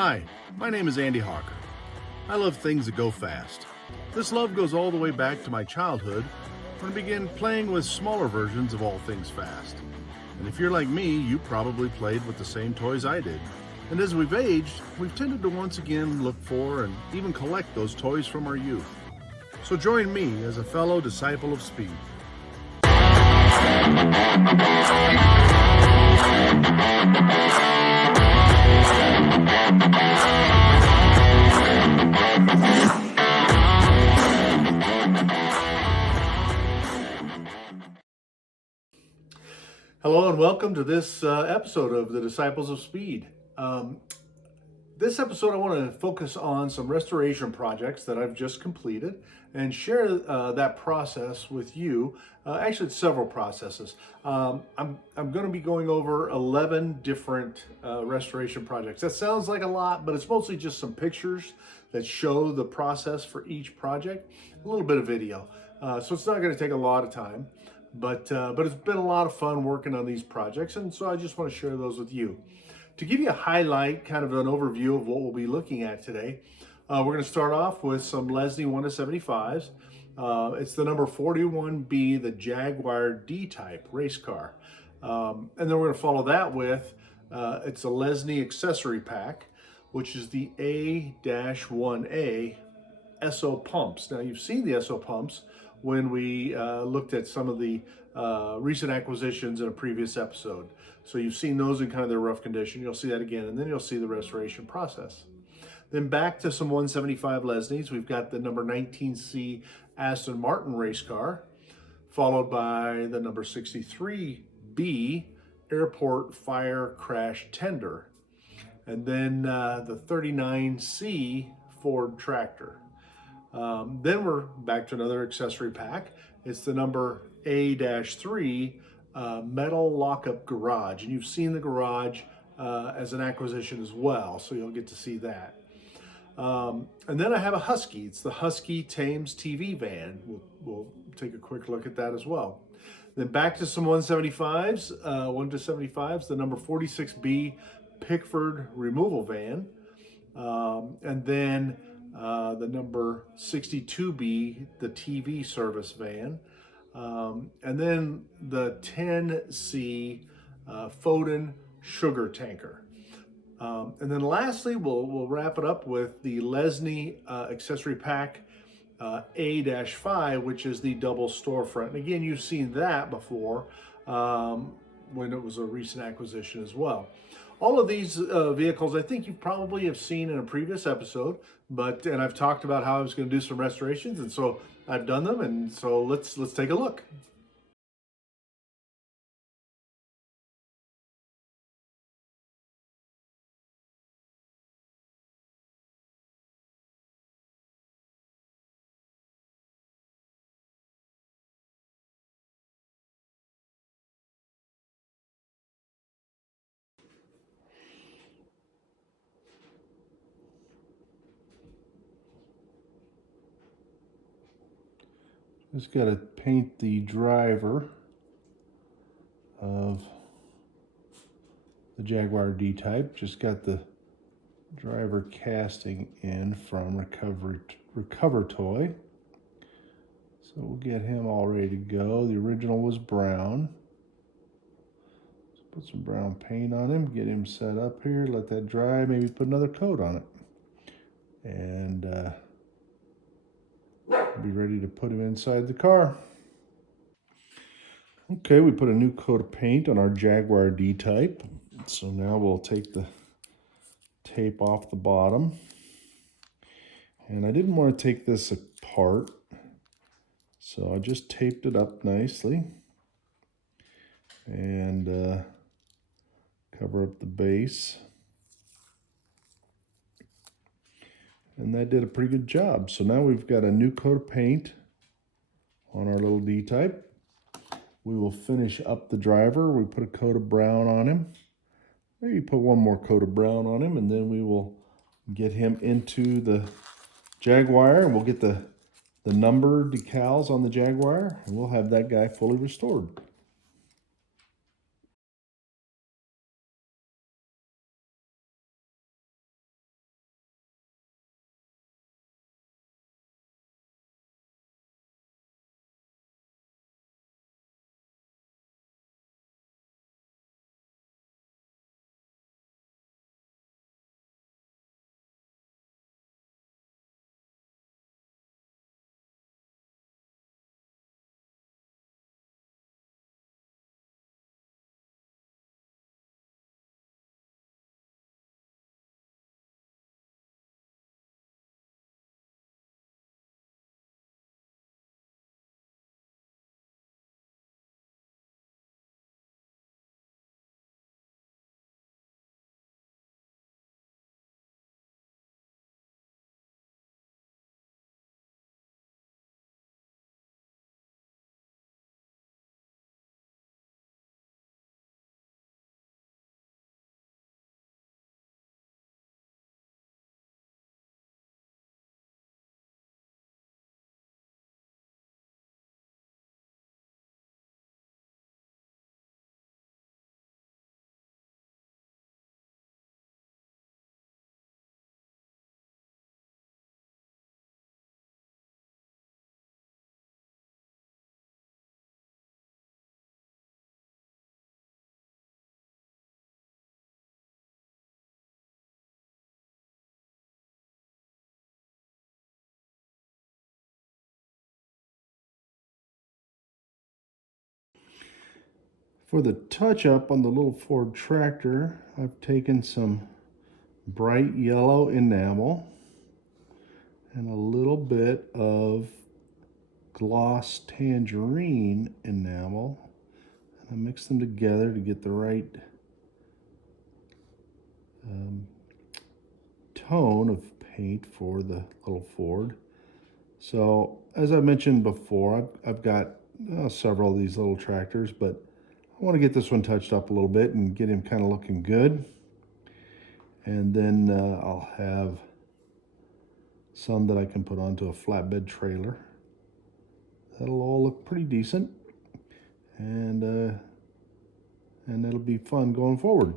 Hi, my name is Andy Hawker. I love things that go fast. This love goes all the way back to my childhood when I began playing with smaller versions of all things fast. And if you're like me, you probably played with the same toys I did. And as we've aged, we've tended to once again look for and even collect those toys from our youth. So join me as a fellow disciple of speed. Hello and welcome to this episode of the Disciples of Speed. This episode I want to focus on some restoration projects that I've just completed and share that process with you. Actually, it's several processes. I'm going to be going over 11 different restoration projects. That sounds like a lot, but it's mostly just some pictures that show the process for each project, a little bit of video. So it's not going to take a lot of time. But it's been a lot of fun working on these projects, and so I just want to share those with you. To give you a highlight, kind of an overview of what we'll be looking at today, we're going to start off with some Lesney 1-75s. It's the number 41B, the Jaguar D-type race car. And then we're going to follow that with, it's a Lesney Accessory Pack, which is the A-1A SO pumps. Now, you've seen the SO pumps when we looked at some of the recent acquisitions in a previous episode. So you've seen those in kind of their rough condition. You'll see that again, and then you'll see the restoration process. Then back to some 175 Lesneys. We've got the number 19C Aston Martin race car, followed by the number 63B Airport Fire Crash Tender, and then the 39C Ford Tractor. Then we're back to another accessory pack. It's the number A-3 metal lockup garage. And you've seen the garage as an acquisition as well, so you'll get to see that. And then I have a Huskey. It's the Huskey Thames TV van. We'll take a quick look at that as well. Then back to some 175s, 1-75s, the number 46B Pickford removal van. And then the number 62B, the TV service van, and then the 10C Foden sugar tanker. And then lastly, we'll wrap it up with the Lesney accessory pack A-5, which is the double storefront. And again, you've seen that before when it was a recent acquisition as well. All of these vehicles, I think you probably have seen in a previous episode, and I've talked about how I was going to do some restorations, and so I've done them, and so let's take a look. Just got to paint the driver of the Jaguar D-type. Just got the driver casting in from Recover Toy. So we'll get him all ready to go. The original was brown. Let's put some brown paint on him, get him set up here, let that dry, maybe put another coat on it. And be ready to put him inside the car. Okay, we put a new coat of paint on our Jaguar D-type. So now we'll take the tape off the bottom. And I didn't want to take this apart, so I just taped it up nicely. And cover up the base. And that did a pretty good job. So now we've got a new coat of paint on our little D-type. We will finish up the driver. We put a coat of brown on him. Maybe put one more coat of brown on him, and then we will get him into the Jaguar, and we'll get the number decals on the Jaguar, and we'll have that guy fully restored. For the touch-up on the little Ford tractor, I've taken some bright yellow enamel and a little bit of gloss tangerine enamel. And I mix them together to get the right tone of paint for the little Ford. So as I mentioned before, I've got several of these little tractors, but I want to get this one touched up a little bit and get him kind of looking good. And then I'll have some that I can put onto a flatbed trailer. That'll all look pretty decent, and it'll be fun going forward.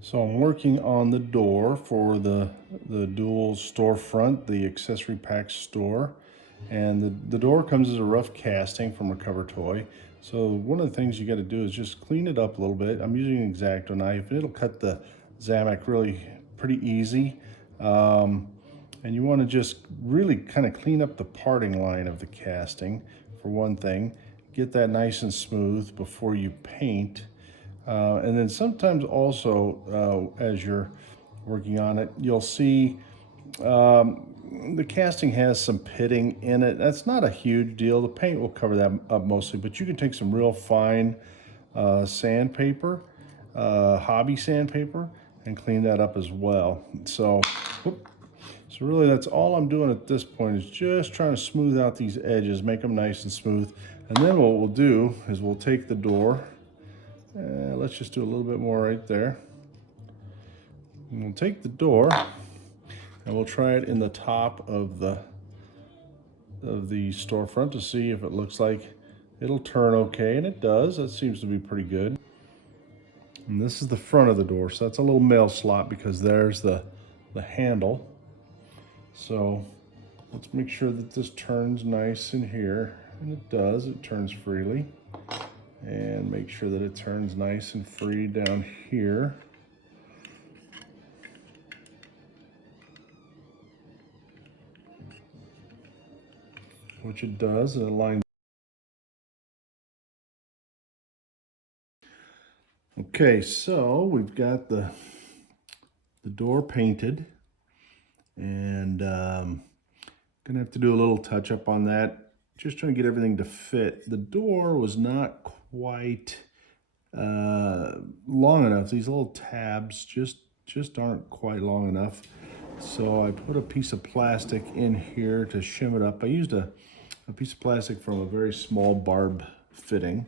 So I'm working on the door for the dual storefront, the Accessory Packs store. And the door comes as a rough casting from Recover Toy. So one of the things you got to do is just clean it up a little bit. I'm using an X-Acto knife, and it'll cut the Zamac really pretty easy. And you want to just really kind of clean up the parting line of the casting, for one thing. Get that nice and smooth before you paint. And then sometimes also, as you're working on it, you'll see the casting has some pitting in it. That's not a huge deal. The paint will cover that up mostly, but you can take some real fine sandpaper, hobby sandpaper, and clean that up as well. So really that's all I'm doing at this point, is just trying to smooth out these edges, make them nice and smooth. And then what we'll do is we'll take the door, let's just do a little bit more right there. And we'll take the door and we'll try it in the top of the storefront to see if it looks like it'll turn okay, and it does. That seems to be pretty good. And this is the front of the door, so that's a little mail slot because there's the handle. So let's make sure that this turns nice in here, and it does. It turns freely. And make sure that it turns nice and free down here. Which it does, and it lines. Okay, so we've got the door painted, and gonna have to do a little touch up on that. Just trying to get everything to fit. The door was not quite long enough. These little tabs just aren't quite long enough. So I put a piece of plastic in here to shim it up. I used a piece of plastic from a very small barb fitting.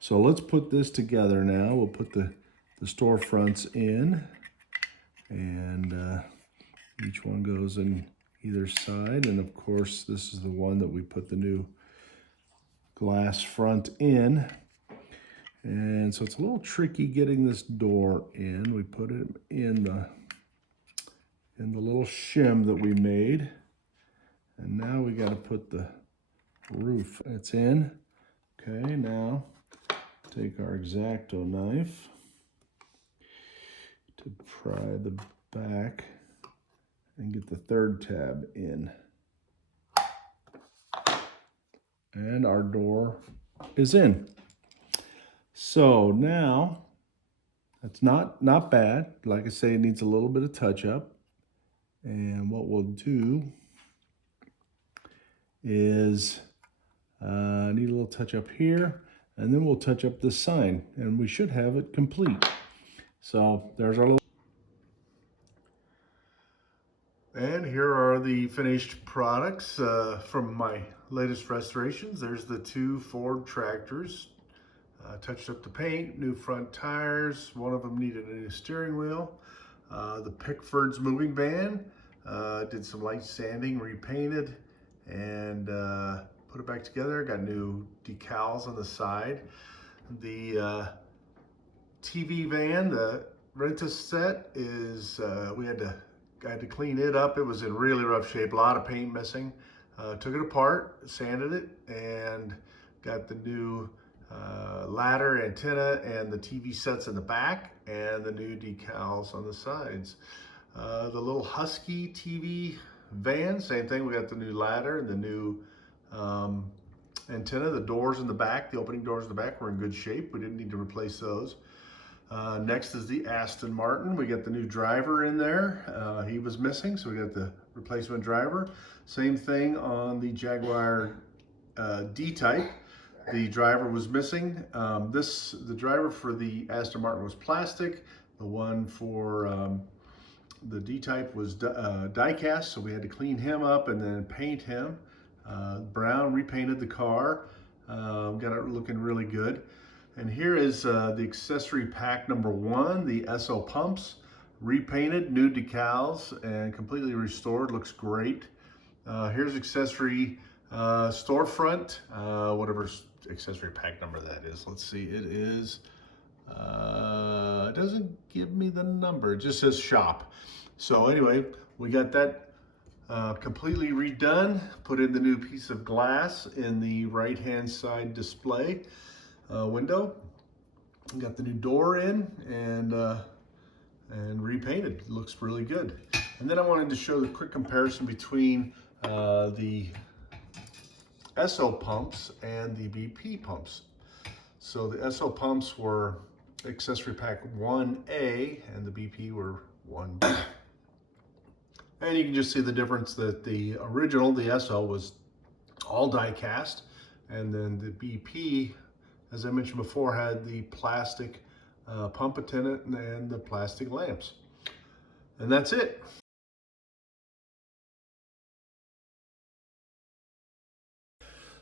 So let's put this together now. We'll put the storefronts in, and each one goes in either side. And of course, this is the one that we put the new glass front in. And so it's a little tricky getting this door in. We put it in the little shim that we made. And now we got to put the roof. It's in. Okay, now take our X-Acto knife to pry the back and get the third tab in. And our door is in. So now, that's not bad. Like I say, it needs a little bit of touch up. And what we'll do is need a little touch up here, and then we'll touch up this sign, and we should have it complete. So there's our little. And here are the finished products from my latest restorations. There's the two Ford tractors. Touched up the paint, new front tires. One of them needed a new steering wheel. The Pickford's moving van. Did some light sanding, repainted, and put it back together. Got new decals on the side. The TV van, the Rentus set, is I had to clean it up. It was in really rough shape, a lot of paint missing. Took it apart, sanded it, and got the new ladder, antenna, and the TV sets in the back, and the new decals on the sides. The little Huskey TV van, same thing. We got the new ladder and the new antenna. The doors in the back, the opening doors in the back were in good shape. We didn't need to replace those. Next is the Aston Martin. We got the new driver in there. He was missing, so we got the replacement driver. Same thing on the Jaguar D-type. The driver was missing. The driver for the Aston Martin was plastic. The one for the D-type was die cast, so we had to clean him up and then paint him. Brown, repainted the car. Got it looking really good. And here is the accessory pack number 1, the SO pumps. Repainted, new decals, and completely restored. Looks great. Here's accessory storefront, whatever accessory pack number that is. Let's see, it is, it doesn't give me the number, it just says shop. So anyway, we got that completely redone, put in the new piece of glass in the right hand side display window. Got the new door in and repainted. It looks really good. And then I wanted to show the quick comparison between the SO pumps and the BP pumps. So the SO pumps were accessory pack 1A and the BP were 1B. And you can just see the difference that the original, the SO, was all die cast, and then the BP, as I mentioned before, had the plastic pump attendant and the plastic lamps. And that's it.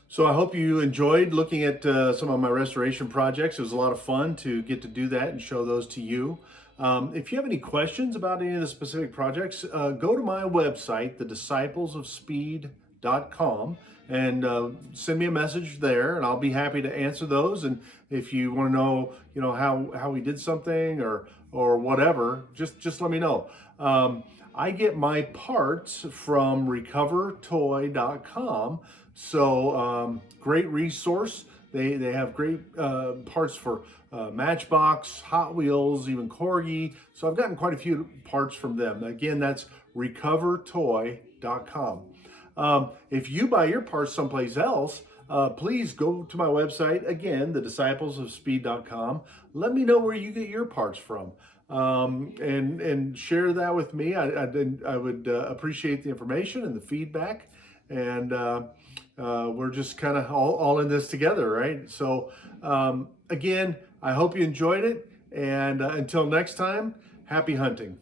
So I hope you enjoyed looking at some of my restoration projects. It was a lot of fun to get to do that and show those to you. If you have any questions about any of the specific projects, go to my website, thedisciplesofspeed.com. accessoryspeed.com and send me a message there, and I'll be happy to answer those. And if you want to know, how we did something or whatever, just let me know. I get my parts from recovertoy.com, so great resource. They have great parts for Matchbox, Hot Wheels, even Corgi. So I've gotten quite a few parts from them. Again, that's recovertoy.com. If you buy your parts someplace else, please go to my website, again, thedisciplesofspeed.com. Let me know where you get your parts from, and share that with me. I would appreciate the information and the feedback, and we're just kind of all in this together, right? So again, I hope you enjoyed it, and until next time, happy hunting.